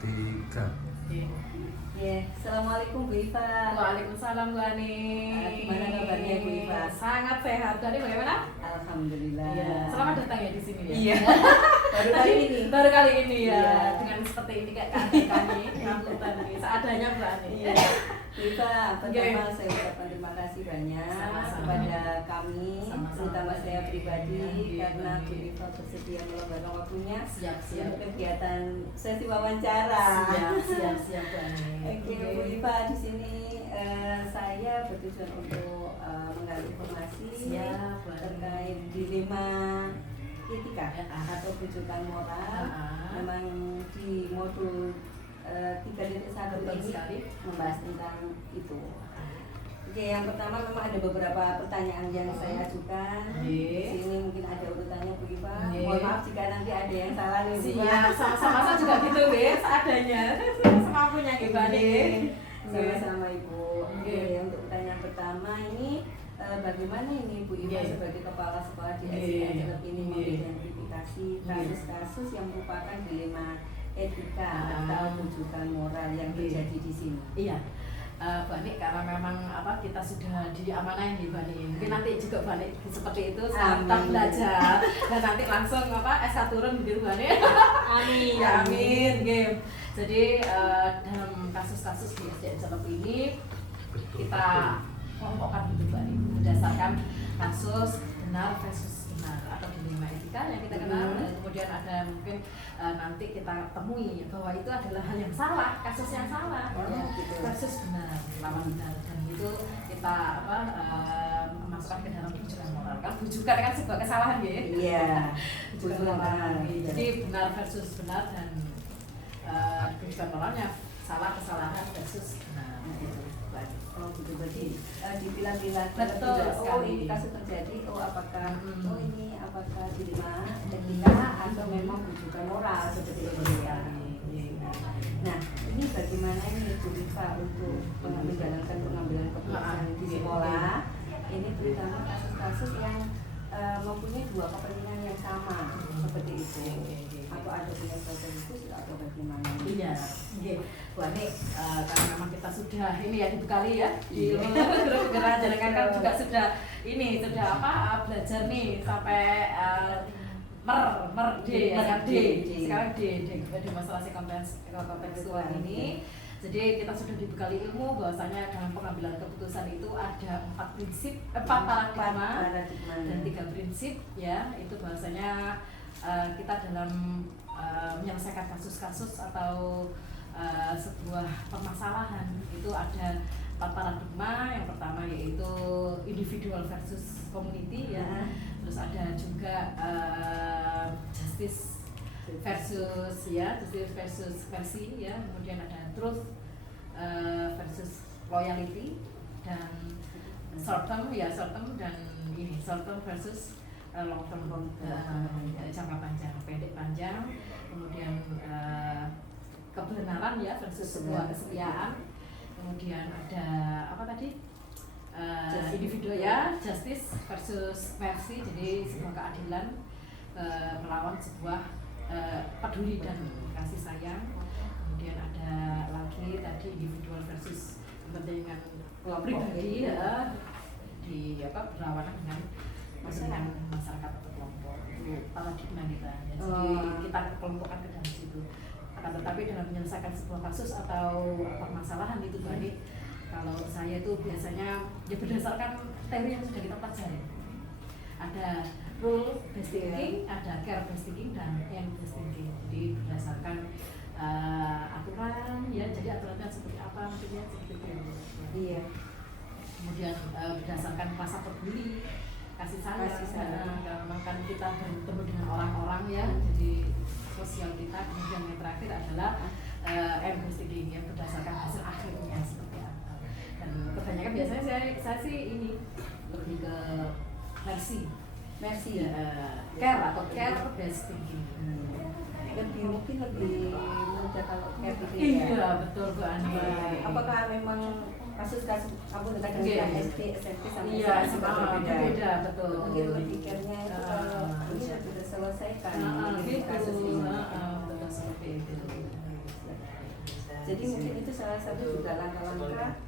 Tiga. Assalamualaikum Bu Iva. Waalaikumsalam Bu Ani. Gimana kabarnya Bu Iva? Sangat sehat. Tadi bagaimana? Alhamdulillah. Iya. Selamat datang ya di sini ya. Iya. Baru kali ini. Baru kali ini ya. Iya. Dengan seperti ini kayak kami rambutan ini seadanya Bu Ani. Iya. Bu Iva, pertama saya ucapkan terima kasih banyak kepada kami, terutama saya pribadi karena Bu Iva bersedia meluangkan waktunya Siap. untuk kegiatan sesi wawancara. Siap Bu Ani. Oke, Bu Iva, di sini saya bertujuan untuk menggali informasi terkait dilema etika atau rujukan moral. Memang di modul 3.1 ini membahas tentang itu. Oke, yang pertama memang ada beberapa pertanyaan yang saya ajukan. Di sini mungkin ada urutannya Bu Iva. Mohon maaf jika nanti ada yang salah nih Bu Iva. Iya, sama-sama juga gitu wes adanya. Semampunya gitu nih. Sama-sama Ibu. Oke, untuk pertanyaan pertama ini bagaimana ini Bu Iva sebagai kepala sekolah di SDN ini mengidentifikasi kasus-kasus yang merupakan dilema etika atau rujukan moral yang terjadi di sini? Iya. Bu Ani, karena memang kita sudah diamanahin di Bu Ani. Mungkin nanti juga Bu Ani seperti itu tetap belajar dan nanti langsung SK turun begitu Bu Ani. Amin. Ya, amin. Jadi dalam kasus-kasus di SDN Celep ini kita kelompokkan begitu Bu Ani berdasarkan kasus benar versus benar atau dilema etika yang kita kenal. Dan kemudian ada mungkin nanti kita temui bahwa itu adalah hal yang salah, kasus yang salah versus benar, lawan benar, dan itu kita masukkan ke dalam rujukan moral. Kan rujukan kan sebuah kesalahan ya. Iya. Rujukan moral. Jadi benar versus benar dan rujukan moralnya salah kesalahan versus benar. Oh gitu, berarti dipilah-pilah. Betul sekali. Ini kasus terjadi. Apakah ini apakah dilema etika atau memang rujukan moral seperti itu ya. Nah, ini bagaimana ini Bu Iva untuk menjalankan pengambilan keputusan di sekolah? Ini terutama kasus-kasus yang mempunyai dua kepentingan yang sama seperti itu. Atau ada punya strategi khusus atau bagaimana? Iya. Bu Ani, karena memang kita sudah ini ya dibekali ya di gerak jalankan kan juga sudah belajar nih sampai sekarang D demonstrasi kontekstual ini. Jadi kita sudah dibekali ilmu bahwasanya dalam pengambilan keputusan itu ada 4 paradigma dan 3 prinsip ya. Itu bahwasanya kita dalam menyelesaikan kasus-kasus atau sebuah permasalahan itu ada 4 paradigma. Yang pertama yaitu individual versus community ya. Terus ada juga justice versus versi ya. Kemudian ada truth versus loyalty dan short term dan short term versus long term, jangka panjang, pendek panjang. Kemudian kebenaran ya versus sebuah kesetiaan. Kemudian ada individu ya, justice versus mercy, jadi sebuah keadilan melawan sebuah peduli dan kasih sayang. Kemudian ada lagi tadi individual versus kepentingan pribadi berlawanan dengan masyarakat atau kelompok. Itu paradigma kita. Jadi kita kelompokkan ke dalam situ. Akan tetapi dalam menyelesaikan sebuah kasus atau permasalahan itu balik, kalau saya itu biasanya berdasarkan teori yang sudah kita pelajari. Ada rule based thinking, ada care based thinking, dan end based thinking. Jadi berdasarkan aturan ya, jadi aturannya seperti apa maksudnya seperti itu. Iya. Kemudian berdasarkan rasa peduli, kasih sayang. Karena memang kan kita bertemu dengan orang-orang ya, jadi sosial kita. Kemudian yang terakhir adalah investigasi yang berdasarkan hasil akhirnya seperti apa. Dan kebanyakan biasanya saya sih ini lebih ke versi care atau care based thinking. Mungkin lebih mudah kalau care gitu ya. Iya betul Bu Ani. Apakah memang kasus-kasus ampun kadang SD, SMP sampai beda betul. Mungkin lebih care-nya itu kalau ini sudah selesaikan Gitu. kasus ini. Betul seperti itu. Jadi mungkin itu salah satu juga langkah-langkah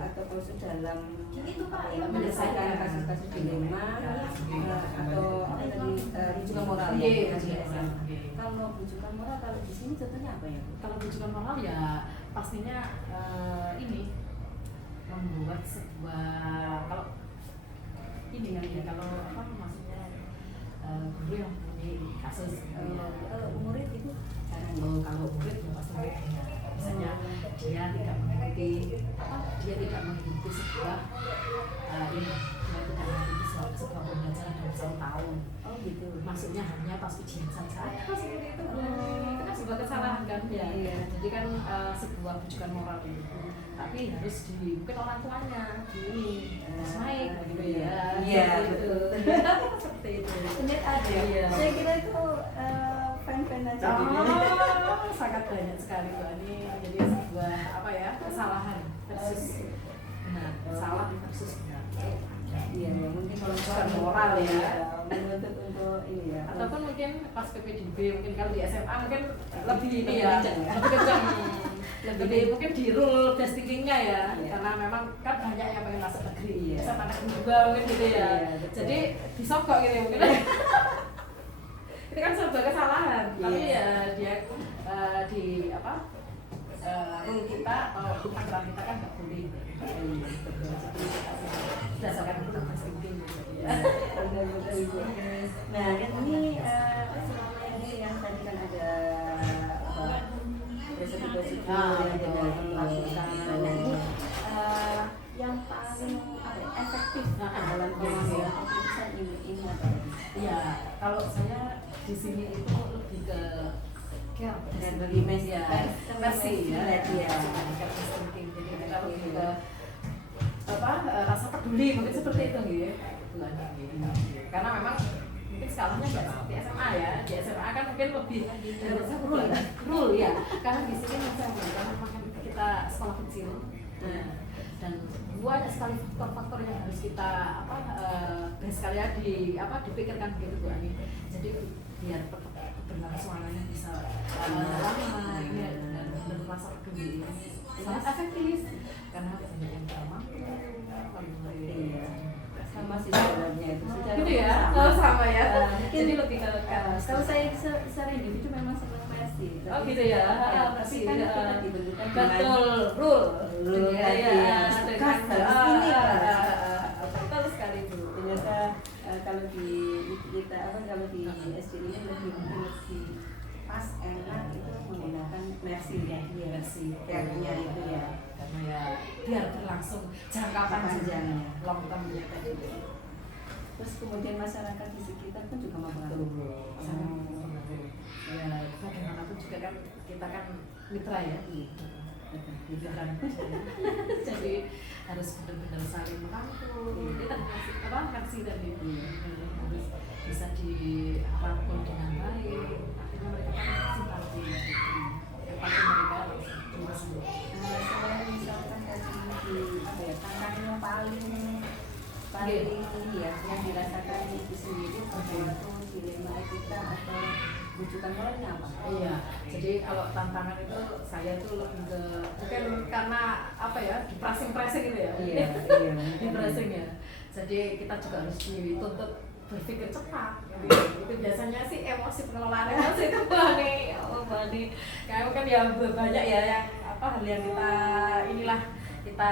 atau proses dalam menyelesaikan kasus-kasus dilema atau apa tadi rujukan moral ya. Kalau rujukan moral kalau di sini contohnya apa ya Bu? Kalau rujukan moral ya pastinya ini membuat sebuah kalau ini kan ya kalau apa maksudnya guru yang punya kasus murid itu kalau murid ya pasti muridnya misalnya dia tidak mengikuti dia tidak mengikuti sebuah ini dia tidak mengikuti sebuah pembelajaran dalam 1 tahun. oh gitu, Maksudnya hanya pas ujian saja seperti itu. Itu kan sebuah kesalahan kan ya. Jadi kan sebuah rujukan moral itu tapi harus mungkin orang tuanya ini harus naik gitu ya. Iya betul. Seperti itu. Ini ada. Iya. Saya kira itu fan-fan aja gitu. Sangat banyak sekali Bu Ani. Jadi sebuah apa ya kesalahan versus benar, salah versus benar. Iya, mungkin kalau Rujukan moral ya. menuntut untuk ini ya. Ataupun mungkin pas PPDB mungkin kalau di SMA mungkin lebih ini Lebih ya, kencang ya? lebih kencang. lebih mungkin di rule best thinkingnya ya, Iya. karena memang kan banyak yang pengen masuk negeri, Iya. SMA negeri 2 mungkin gitu ya. Iya, betul. Jadi disogok gitu ya mungkin. Itu kan sebuah kesalahan, tapi Iya. ya dia di apa rule kita atau aturan kita kan nggak boleh. Jadi berdasarkan rule best thinking gitu ya. Benar-benar Ibu. Nah, kan ini selama ini yang tadi kan ada apa prosedur-prosedur yang tidak dilakukan. Nah, ini yang paling apa ya, efektif dalam pengambilan keputusan ini apa? Iya, kalau saya di sini itu lebih ke care Dan bagi ya, versi ya, care thinking. Jadi kita lebih ke apa rasa peduli mungkin seperti itu gitu. Karena memang mungkin skalanya nggak seperti SMA ya. Di SMA kan mungkin lebih rule ya. Karena di sini macam karena makan kita sekolah kecil. Dan banyak sekali faktor-faktor yang harus kita sekali ya dipikirkan begitu Bu Ani. Jadi biar keberlangsungannya bisa lama ini dan merasa peduli ini sangat efektif karena banyak yang tidak mampu. Sama sih sebenarnya itu secara Gitu ya, sama ya. Jadi lebih ke kalau saya secara individu memang senang versi. oh gitu ya, Tapi kan kita dibentukkan betul rule ya, tegas harus ini ya. betul sekali Bu. Ternyata kalau di kita kalau di SD ini lebih pas enak itu menggunakan versi ya, versi yang itu ya. Karena ya biar berlangsung jangka panjang long term-nya tadi. Terus kemudian masyarakat di sekitar pun juga mempengaruhi. Ya bagaimanapun juga kan kita kan mitra ya. Mitra kan. Jadi harus benar-benar saling merangkul. Kita versi tadi harus bisa dirangkul dengan baik. Akhirnya mereka kan simpati. Empati mereka harus Selain misalkan tadi apa ya tantangan yang paling ini ya yang dirasakan itu sendiri sesuatu dilema etika atau rujukan moralnya apa? Iya, jadi kalau tantangan itu saya tuh lebih ke mungkin karena apa ya di pressing gitu ya. Iya. Di pressing ya. Jadi kita juga harus dituntut berpikir cepat. Itu biasanya sih emosi pengelolaan emosi itu Bani. Kayak kan ya banyak ya yang hal yang kita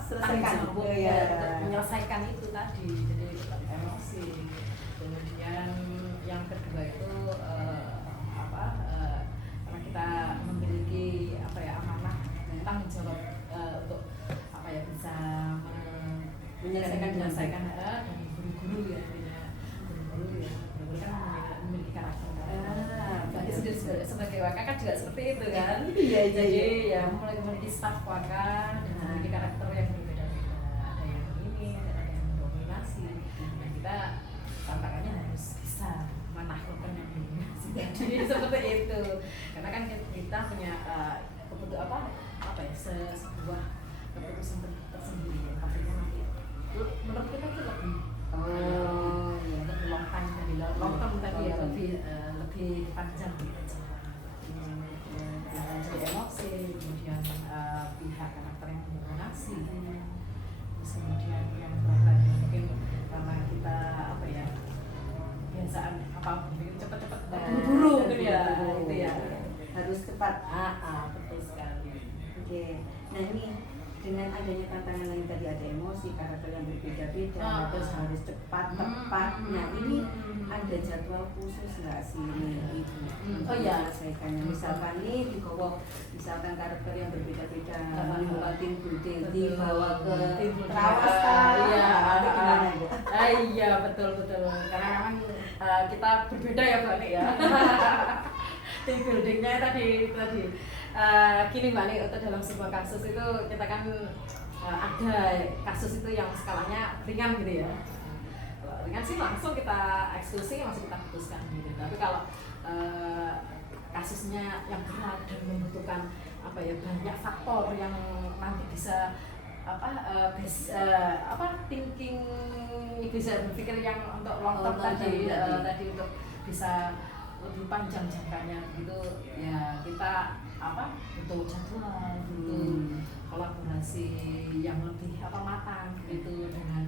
selesaikan menyelesaikan itu tadi. Jadi emosi. Kemudian yang kedua itu karena kita memiliki amanah tanggung jawab untuk bisa menyelesaikan dan guru-guru ya guru kan memiliki karakter. Jadi sebagai waka kan juga seperti itu kan. Iya. Jadi ya memiliki staf waka dan memiliki karakter yang berbeda-beda. Ada yang ini, ada yang mendominasi. Nah kita tantangannya harus bisa menaklukkan yang dominasi. Jadi seperti itu. Karena kan kita punya sebuah keputusan tersendiri. Pastinya nanti menurut kita itu lebih long term tadi ya lebih panjang gitu. Jadi emosi komunikasi. Terus kemudian yang terakhir mungkin karena kita apa ya, biasaan apa bikin cepet-cepet buru-buru gitu ya, itu ya harus cepat. betul sekali. Oke, nah ini dengan adanya tantangan lain tadi, ada emosi, karakter yang berbeda-beda, terus harus cepat, tepat. Nah ini ada jadwal khusus nggak sih nih Ibu? Oh ya, menyelesaikannya. Misalkan nih dibawa, misalkan karakter yang berbeda-beda, menimbulkan tim building, dibawa ke Trawas kan? Iya, itu gimana Bu? Iya betul. Karena memang kita berbeda ya Mbak Nik ya. Tim buildingnya tadi gini Mbak Nik, untuk dalam sebuah kasus itu kita kan ada kasus itu yang skalanya ringan gitu ya. Kalau ringan sih langsung kita eksekusi, langsung kita putuskan gitu. Tapi kalau kasusnya yang berat dan membutuhkan apa ya, banyak faktor yang nanti bisa thinking, bisa berpikir yang untuk long term tadi untuk bisa lebih panjang jangkanya gitu ya, kita butuh jadwal, butuh kolaborasi yang lebih matang gitu dengan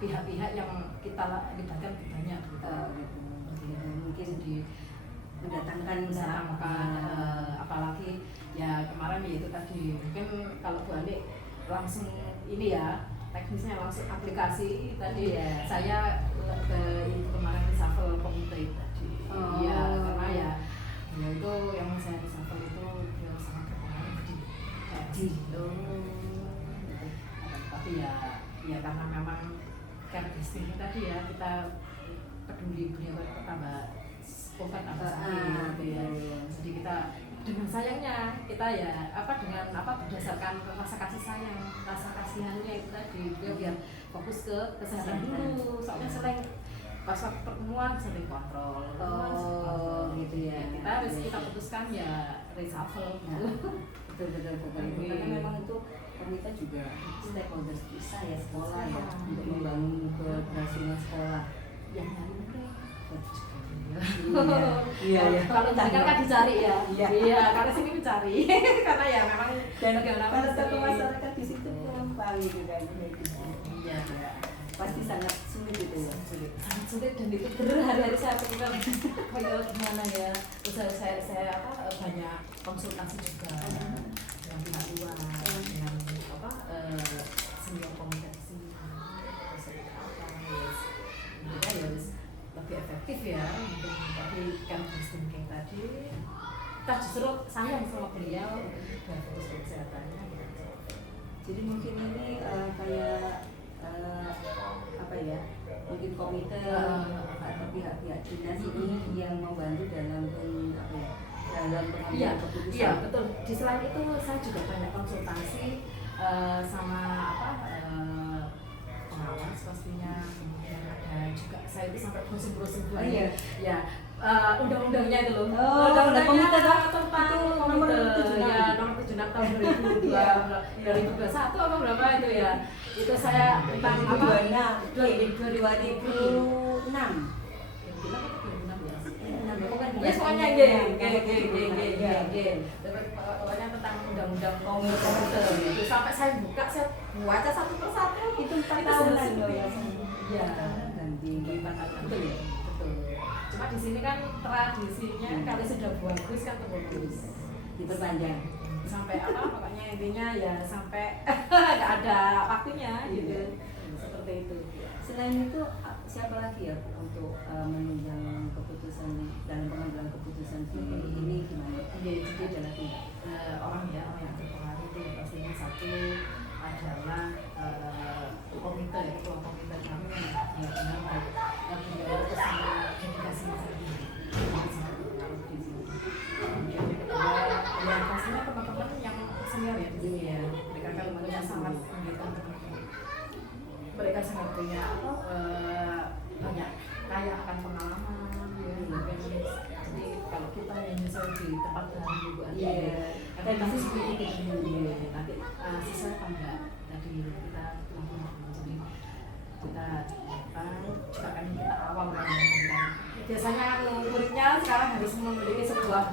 pihak-pihak yang kita libatkan lebih banyak gitu. Mungkin mendatangkan apalagi ya kemarin ya itu tadi, mungkin kalau Bu Ani langsung ini ya teknisnya langsung aplikasi tadi saya ke kemarin reshuffle komite tadi. Karena ya itu yang saya reshuffle itu dia sangat berpengaruh di gaji. Tapi ya karena memang karakteristiknya tadi ya, kita peduli beliau tambah obat apa sakit gitu ya. Jadi kita dengan sayangnya kita ya dengan berdasarkan rasa kasih sayang, rasa kasihannya itu tadi, dia biar fokus ke kesehatan dulu. Soalnya selain pas waktu pertemuan sering kontrol, gitu ya. Kita putuskan ya reshuffle. Betul. Karena memang itu kita juga stakeholders bisa ya, sekolah ya, untuk membangun keberhasilan sekolah. Yang nyari mereka. Iya. Kalau cari kan dicari ya. Iya, karena sini mencari. Karena ya memang dan pada satu masyarakat di situ gampang gitu kan. Iya. Pasti sangat sulit gitu ya. Sangat sulit, dan itu berhari-hari saya pikirkan gimana ya. Terus saya banyak konsultasi juga dengan pihak luar, dengan senior komunikasi, lebih efektif ya untuk memberikan thinking tadi. Kita justru sayang sama beliau dan fokus ke kesehatannya. Jadi mungkin ini kayak mungkin komite atau pihak-pihak dinas ini yang membantu dalam dalam pengambilan keputusan. Iya betul. Di selain itu saya juga banyak konsultasi sama pengawas pastinya, kemudian ada juga saya itu sampai browsing ya undang-undangnya itu loh. Undang-undangnya tentang nomor 76 tahun 2021 apa berapa itu ya. Itu saya tentang 2006. Ya pokoknya pokoknya tentang undang-undang komite itu sampai saya buka, saya baca satu persatu itu 4 tahunan loh ya. Iya, nanti 4 tahun betul ya. Betul. Cuma di sini kan tradisinya kalau sudah bagus kan terus diperpanjang sampai pokoknya intinya ya sampai nggak ada waktunya gitu. Seperti itu. Selain itu siapa lagi ya untuk menunjang keputusan dalam pengambilan keputusan ini gimana? Jadi adalah orang yang berpengaruh itu pastinya satu adalah komite ya, ketua komite kami yang benar beliau itu sangat dedikasinya tinggi, sangat berpengaruh di sini. Kemudian kedua ya pastinya teman-teman yang senior ya di sini ya, mereka kan punya sangat mereka sangat punya banyak kaya akan pengalaman ya. Jadi kalau kita yang misal di tempat baru juga ada pasti seperti itu nanti sesuai apa enggak tadi kita lakukan. Jadi kita juga kan kita awal biasanya muridnya sekarang harus memiliki sebuah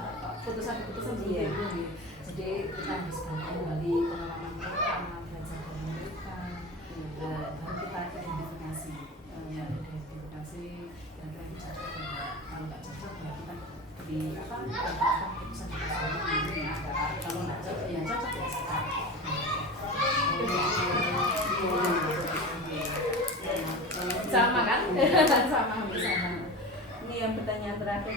keputusan seperti itu. Jadi kita harus kembali pengalaman mereka, belajar dari mereka, baru kita identifikasi, ya identifikasi kira-kira ini cocok atau enggak. Kalau nggak cocok ya kita beri keputusan kalau nggak cocok ya cocok ya sekarang. Sama kan? Sama. Ini yang pertanyaan terakhir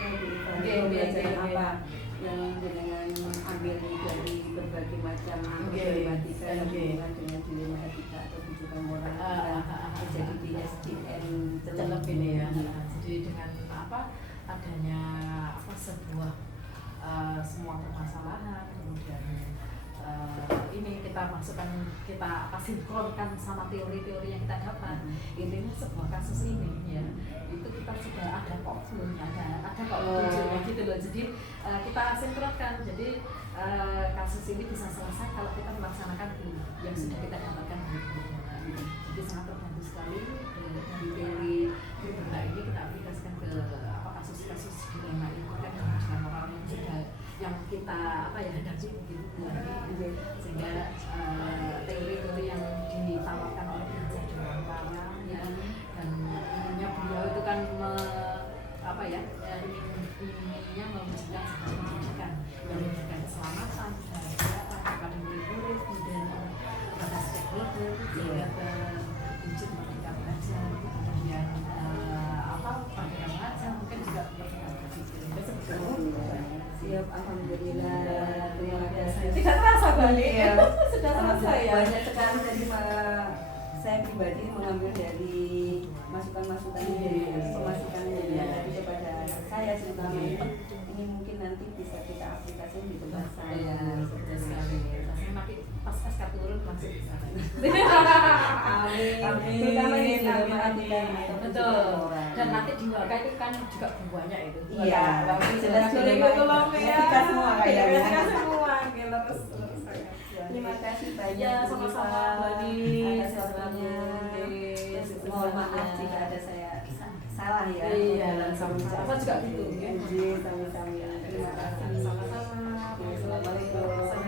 yang belajar apa yang dengan ambil dari berbagai macam problematika yang berhubungan dengan dilema etika atau rujukan moral jadi di SDN Celep ini ya. Jadi dengan adanya sebuah semua permasalahan, kemudian ini kita masukkan, kita sinkronkan sama teori-teori yang kita dapat. Intinya sebuah kasus ini ya, itu kita sudah ada kok sebelumnya, ada kok tujuannya gitu loh. Jadi kita sinkronkan, jadi kasus ini bisa selesai kalau kita melaksanakan yang sudah kita dapatkan berikutnya. Jadi sangat terbantu sekali dari teori berbeda ini kita aplikasikan ke kasus-kasus dilema ini kan dengan moral yang sudah yang kita hadapi begitu, sehingga teori-teori yang ditawarkan oleh Raja Dewantara ya, dan intinya beliau itu kan inginnya mewujudkan sebuah pendidikan yang memberikan keselamatan kepada murid-murid, kemudian kepada stakeholder, sehingga terwujud merdeka belajar, kemudian merdeka belajar mungkin juga merdeka berpikir. Siap, alhamdulillah. Terima kasih. Tidak terasa balik ya. Sudah selesai ya. Banyak sekali tadi saya pribadi mengambil dari masukan-masukan pemasukan yang tadi kepada saya terutama ini mungkin nanti bisa kita aplikasikan di tempat saya. Betul sekali. Saya nanti pas SK turun langsung bisa. Amin. Terutama di dalam etika. Betul. Dan nanti di Waka itu kan juga banyak itu. Iya. Jelas etika semua kayaknya. Etika semua. Terus. Terima kasih banyak. Ya, sama-sama Mbak atas waktunya. Mohon maaf jika ada saya salah ya. Iya, sama-sama juga gitu. Sama-sama. Terima kasih. Sama-sama. Assalamualaikum.